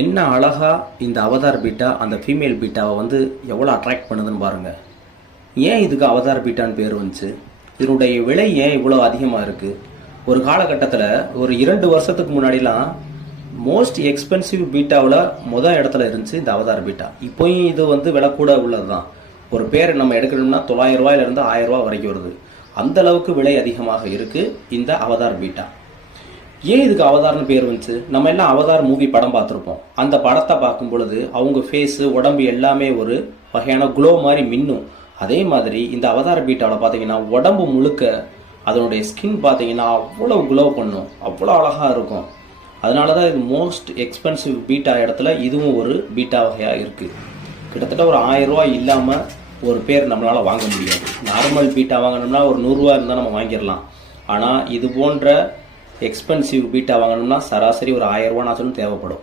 என்ன அழகா இந்த அவதார் பீட்டா அந்த ஃபீமேல் பீட்டாவை வந்து எவ்வளோ அட்ராக்ட் பண்ணுதுன்னு பாருங்கள். ஏன் இதுக்கு அவதார் பீட்டான்னு பேர் வந்துச்சு? இதனுடைய விலை ஏன் இவ்வளோ அதிகமாக இருக்குது? ஒரு காலகட்டத்தில் ஒரு 2 வருஷத்துக்கு முன்னாடிலாம் மோஸ்ட் எக்ஸ்பென்சிவ் பீட்டாவில் இடத்துல இருந்துச்சு இந்த அவதார் பீட்டா. இப்போயும் இது வந்து விலை கூட உள்ளது தான். ஒரு பேர் நம்ம எடுக்கணும்னா 900 ரூபாயிலிருந்து 1000 ரூபா வரைக்கும் வருது. அந்த அளவுக்கு விலை அதிகமாக இருக்குது இந்த அவதார் பீட்டா. ஏன் இதுக்கு அவதார்னு பேர் வந்துச்சு? நம்ம எல்லாம் அவதார் மூவி படம் பார்த்துருப்போம். அந்த படத்தை பார்க்கும் பொழுது அவங்க ஃபேஸு உடம்பு எல்லாமே ஒரு வகையான குளோ மாதிரி மின்னும். அதே மாதிரி இந்த அவதார் பீட்டாவில் பார்த்தீங்கன்னா உடம்பு முழுக்க அதனுடைய ஸ்கின் பார்த்தீங்கன்னா அவ்வளோ குளோ பண்ணும், அவ்வளோ அழகாக இருக்கும். அதனால தான் இது மோஸ்ட் எக்ஸ்பென்சிவ் பீட்டா இடத்துல இதுவும் ஒரு பீட்டா வகையாக இருக்குது. கிட்டத்தட்ட ஒரு 1000 ரூபாய் இல்லாமல் ஒரு பேர் நம்மளால் வாங்க முடியாது. நார்மல் பீட்டா வாங்கணும்னா ஒரு 100 ரூபா இருந்தால் நம்ம வாங்கிடலாம். ஆனால் இது போன்ற எக்ஸ்பென்சிவ் பீட்டா வாங்கணும்னா சராசரி ஒரு 1000 ரூபா நான் தேவைப்படும்.